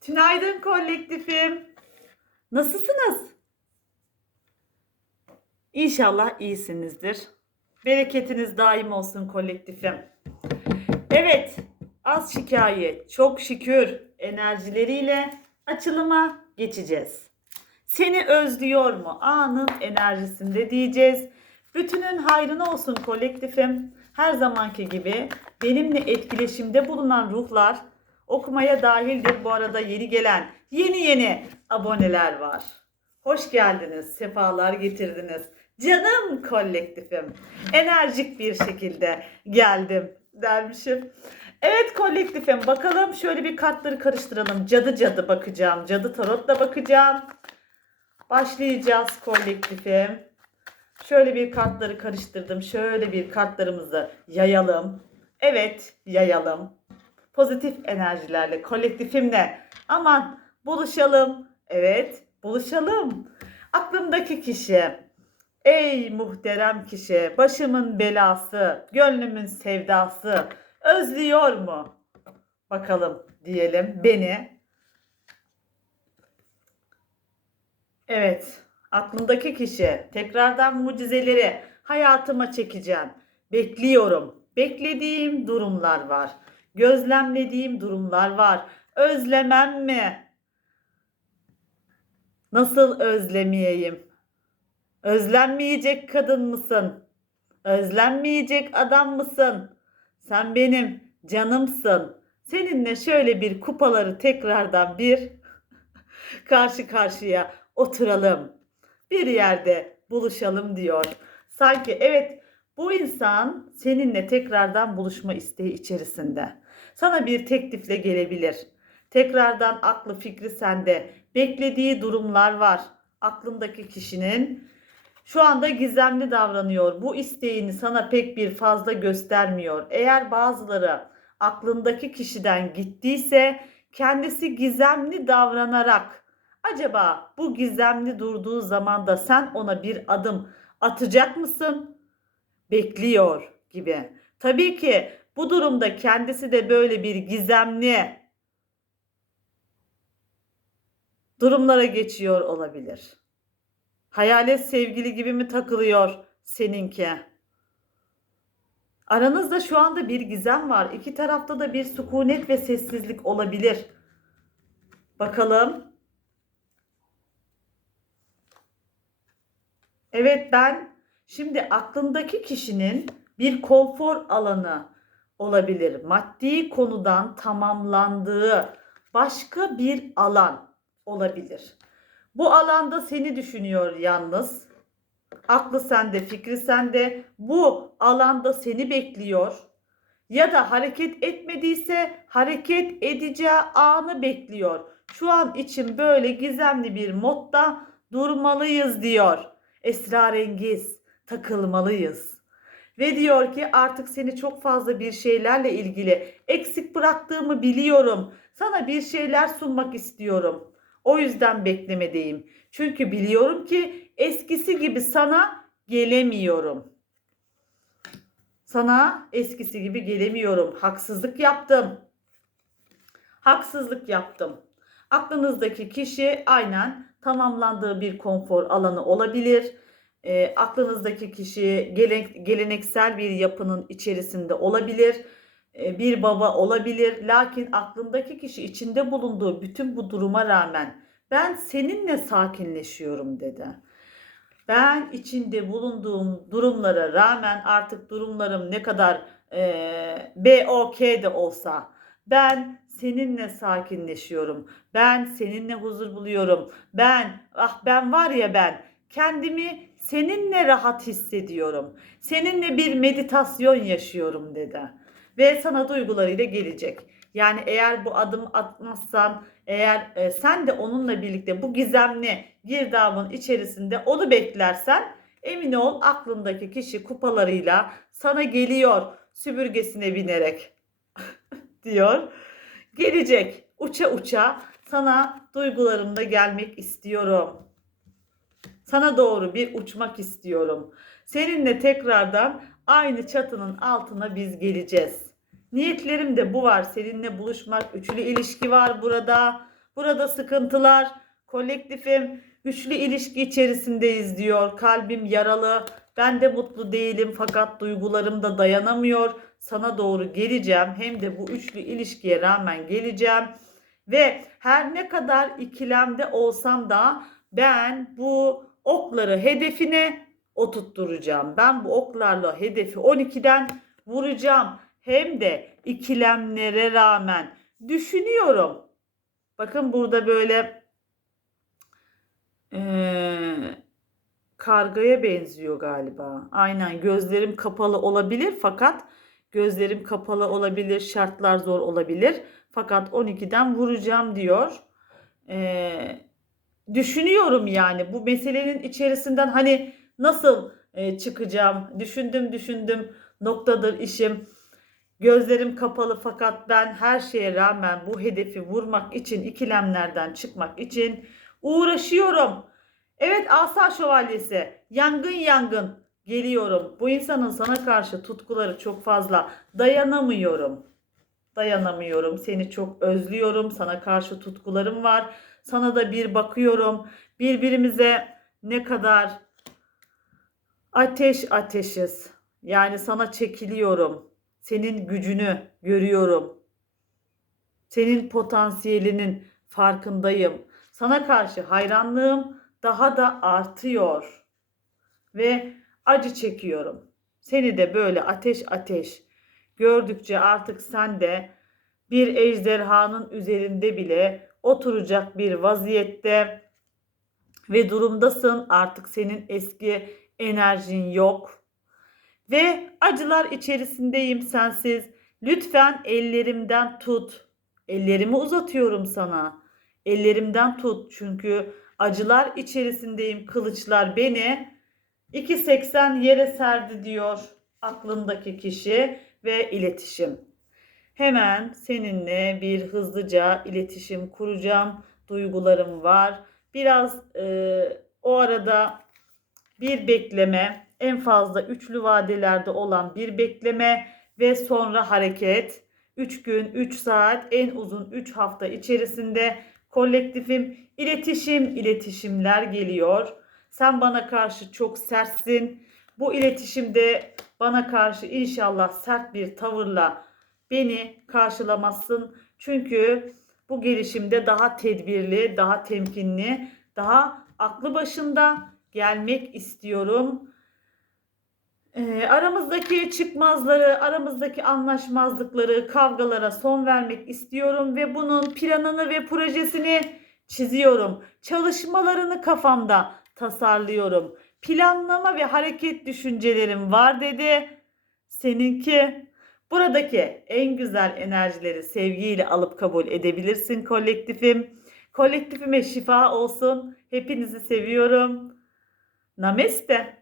Tünaydın kolektifim. Nasılsınız? İnşallah iyisinizdir. Bereketiniz daim olsun kolektifim. Evet, az şikayet, çok şükür enerjileriyle açılıma geçeceğiz. Seni özlüyor mu? Anın enerjisinde diyeceğiz. Bütünün hayrına olsun kolektifim. Her zamanki gibi benimle etkileşimde bulunan ruhlar okumaya dahildir. Bu arada yeni gelen yeni yeni aboneler var. Hoş geldiniz, sefalar getirdiniz. Canım kolektifim. Enerjik bir şekilde geldim dermişim. Evet kolektifim bakalım şöyle bir kartları karıştıralım. Cadı cadı bakacağım. Cadı tarotla bakacağım. Başlayacağız kolektifim. Şöyle bir kartları karıştırdım. Şöyle bir kartlarımızı yayalım. Evet yayalım. Pozitif enerjilerle kolektifimle aman buluşalım. Evet buluşalım. Aklımdaki kişi Ey muhterem kişi, başımın belası, gönlümün sevdası, özlüyor mu? Bakalım diyelim beni. Evet, aklımdaki kişi, tekrardan mucizeleri hayatıma çekeceğim. Bekliyorum. Beklediğim durumlar var. Gözlemlediğim durumlar var. Özlemem mi? Nasıl özlemeyeyim? Özlenmeyecek kadın mısın? Özlenmeyecek adam mısın? Sen benim canımsın. Seninle şöyle bir kupaları tekrardan bir karşı karşıya oturalım. Bir yerde buluşalım diyor. Sanki evet bu insan seninle tekrardan buluşma isteği içerisinde. Sana bir teklifle gelebilir. Tekrardan aklı fikri sende. Beklediği durumlar var. Aklındaki kişinin şu anda gizemli davranıyor. Bu isteğini sana pek bir fazla göstermiyor. Eğer bazıları aklındaki kişiden gittiyse kendisi gizemli davranarak acaba bu gizemli durduğu zaman da sen ona bir adım atacak mısın? Bekliyor gibi. Tabii ki bu durumda kendisi de böyle bir gizemli durumlara geçiyor olabilir. Hayalet sevgili gibi mi takılıyor seninki? Aranızda şu anda bir gizem var. İki tarafta da bir sükunet ve sessizlik olabilir. Bakalım. Evet ben şimdi aklındaki kişinin bir konfor alanı olabilir. Maddi konudan tamamlandığı başka bir alan olabilir. Bu alanda seni düşünüyor yalnız. Aklı sende, fikri sende. Bu alanda seni bekliyor. Ya da hareket etmediyse hareket edeceği anı bekliyor. Şu an için böyle gizemli bir modda durmalıyız diyor. Esrarengiz, takılmalıyız. Ve diyor ki artık seni çok fazla bir şeylerle ilgili eksik bıraktığımı biliyorum. Sana bir şeyler sunmak istiyorum. O yüzden beklemedeyim. Çünkü biliyorum ki eskisi gibi sana gelemiyorum. Sana eskisi gibi gelemiyorum. Haksızlık yaptım. Haksızlık yaptım. Aklınızdaki kişi aynen tamamlandığı bir konfor alanı olabilir. E, aklınızdaki kişi gelen, geleneksel bir yapının içerisinde olabilir. E, bir baba olabilir. Lakin aklındaki kişi içinde bulunduğu bütün bu duruma rağmen ben seninle sakinleşiyorum dedi. Ben içinde bulunduğum durumlara rağmen artık durumlarım ne kadar e, BOK de olsa ben seninle sakinleşiyorum. Ben seninle huzur buluyorum. Ben ah ben var ya ben kendimi seninle rahat hissediyorum. Seninle bir meditasyon yaşıyorum dedi. Ve sana duygularıyla gelecek. Yani eğer bu adım atmazsan, eğer e, sen de onunla birlikte bu gizemli girdabın içerisinde onu beklersen emin ol aklındaki kişi kupalarıyla sana geliyor süpürgesine binerek diyor. Gelecek uça uça sana duygularımda gelmek istiyorum. Sana doğru bir uçmak istiyorum. Seninle tekrardan aynı çatının altına biz geleceğiz. Niyetlerim de bu var. Seninle buluşmak, üçlü ilişki var burada. Burada sıkıntılar. Kolektifim güçlü ilişki içerisindeyiz diyor. Kalbim yaralı. Ben de mutlu değilim fakat duygularım da dayanamıyor. Sana doğru geleceğim. Hem de bu üçlü ilişkiye rağmen geleceğim. Ve her ne kadar ikilemde olsam da ben bu okları hedefine oturtturacağım. Ben bu oklarla hedefi 12'den vuracağım. Hem de ikilemlere rağmen düşünüyorum. Bakın burada böyle eee, kargaya benziyor galiba. Aynen gözlerim kapalı olabilir fakat gözlerim kapalı olabilir, şartlar zor olabilir. Fakat 12'den vuracağım diyor. Eee, düşünüyorum yani bu meselenin içerisinden hani nasıl e, çıkacağım? Düşündüm düşündüm noktadır işim. Gözlerim kapalı fakat ben her şeye rağmen bu hedefi vurmak için ikilemlerden çıkmak için uğraşıyorum. Evet Asa Şövalyesi yangın yangın geliyorum. Bu insanın sana karşı tutkuları çok fazla. Dayanamıyorum. Dayanamıyorum. Seni çok özlüyorum. Sana karşı tutkularım var. Sana da bir bakıyorum. Birbirimize ne kadar ateş ateşiz. Yani sana çekiliyorum. Senin gücünü görüyorum. Senin potansiyelinin farkındayım. Sana karşı hayranlığım daha da artıyor. Ve acı çekiyorum. Seni de böyle ateş ateş gördükçe artık sen de bir ejderhanın üzerinde bile oturacak bir vaziyette ve durumdasın. Artık senin eski enerjin yok. Ve acılar içerisindeyim sensiz. Lütfen ellerimden tut. Ellerimi uzatıyorum sana. Ellerimden tut çünkü acılar içerisindeyim. Kılıçlar beni 2.80 yere serdi diyor aklındaki kişi ve iletişim. Hemen seninle bir hızlıca iletişim kuracağım. Duygularım var. Biraz e, o arada bir bekleme, en fazla üçlü vadelerde olan bir bekleme ve sonra hareket. 3 gün, 3 saat, en uzun 3 hafta içerisinde kolektifim iletişim, iletişimler geliyor. Sen bana karşı çok sertsin. Bu iletişimde bana karşı inşallah sert bir tavırla beni karşılamazsın. Çünkü bu gelişimde daha tedbirli, daha temkinli, daha aklı başında gelmek istiyorum. Ee, aramızdaki çıkmazları, aramızdaki anlaşmazlıkları, kavgalara son vermek istiyorum ve bunun planını ve projesini çiziyorum. Çalışmalarını kafamda tasarlıyorum. Planlama ve hareket düşüncelerim var dedi. Seninki buradaki en güzel enerjileri sevgiyle alıp kabul edebilirsin kolektifim. Kolektifime şifa olsun. Hepinizi seviyorum. Namaste.